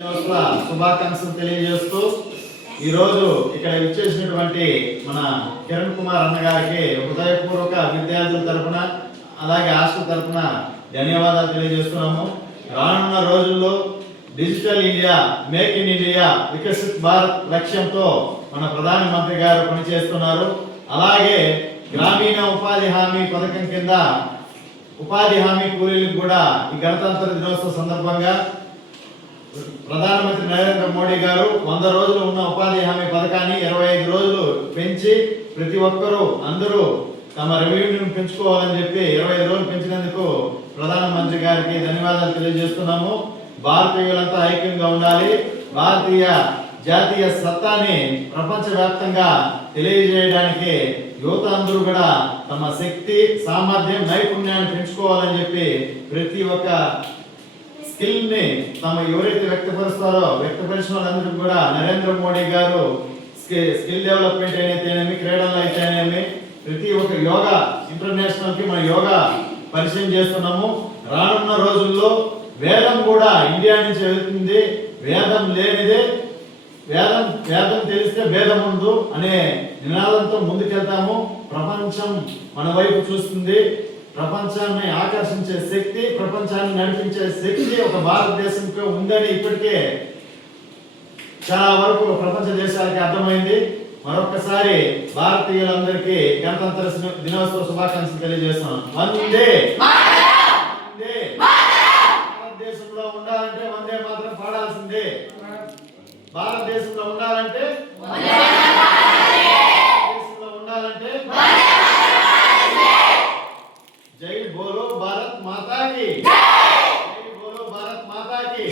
శుభాకాంక్షలు తెలియజేస్తూ ఈరోజు ఇక్కడ ఇచ్చేసినటువంటి మన కిరణ్ కుమార్ అన్న గారికి హృదయపూర్వక విద్యార్థుల తరఫున అలాగే హాస్టల్ తరఫున ధన్యవాదాలు తెలియజేస్తున్నాము. రానున్న రోజుల్లో digital India, make in India, Viksit Bharat లక్ష్యంతో మన ప్రధానమంత్రి గారు పనిచేస్తున్నారు. అలాగే గ్రామీణ ఉపాధి హామీ పథకం కింద ఉపాధి హామీ కూలీలకు కూడా ఈ గణతంత్ర దినోత్సవ సందర్భంగా ప్రధానమంత్రి నరేంద్ర మోడీ గారు 100 రోజులు ఉన్న ఉపాధి హామీ పథకాన్ని 25 రోజులు పెంచి ప్రతి ఒక్కరూ అందరూ తమ రెవెన్యూని పెంచుకోవాలని చెప్పి 25 రోజులు పెంచినందుకు ప్రధానమంత్రి గారికి ధన్యవాదాలు తెలియజేస్తున్నాము. భారతీయులంతా ఐక్యంగా ఉండాలి. భారతీయ జాతీయ సత్తాని ప్రపంచవ్యాప్తంగా తెలియజేయడానికి యువత అందరూ కూడా తమ శక్తి, సామర్థ్యం, నైపుణ్యాన్ని పెంచుకోవాలని చెప్పి ప్రతి ఒక్క స్కిల్ ని తమ ఎవరైతే వ్యక్తపరిచిన వాళ్ళందరూ కూడా నరేంద్ర మోడీ గారు స్కిల్ డెవలప్మెంట్ అయితేనేమి, క్రీడలు అయితేనేమి, ప్రతి ఒక్క యోగా ఇంటర్నేషనల్ కి మన యోగా పరిచయం చేస్తున్నాము. రానున్న రోజుల్లో వేదం కూడా ఇండియా నుంచి వెళ్తుంది. వేదం లేనిదే వేదం తెలిస్తే భేదం ఉండదు అనే నినాదంతో ముందుకెళ్తాము. ప్రపంచం మన వైపు చూస్తుంది. ప్రపంచాన్ని ఆకర్షించే శక్తి, ప్రపంచాన్ని నడిపించే శక్తి ఒక భారతదేశంలో ఉందని ఇప్పటికే చాలా వరకు ప్రపంచ దేశాలకి అర్థమైంది. మరొకసారి భారతీయులందరికీ గణతంత్ర దినోత్సవ శుభాకాంక్షలు తెలియజేస్తున్నాను. వందే భారతదేశంలో ఉండాలంటే వందే మాత్రం పాడాల్సిందే. భారతదేశంలో ఉండాలంటే జై బోలో భారత్ మాతా की, జై బోలో భారత్ మాతా की.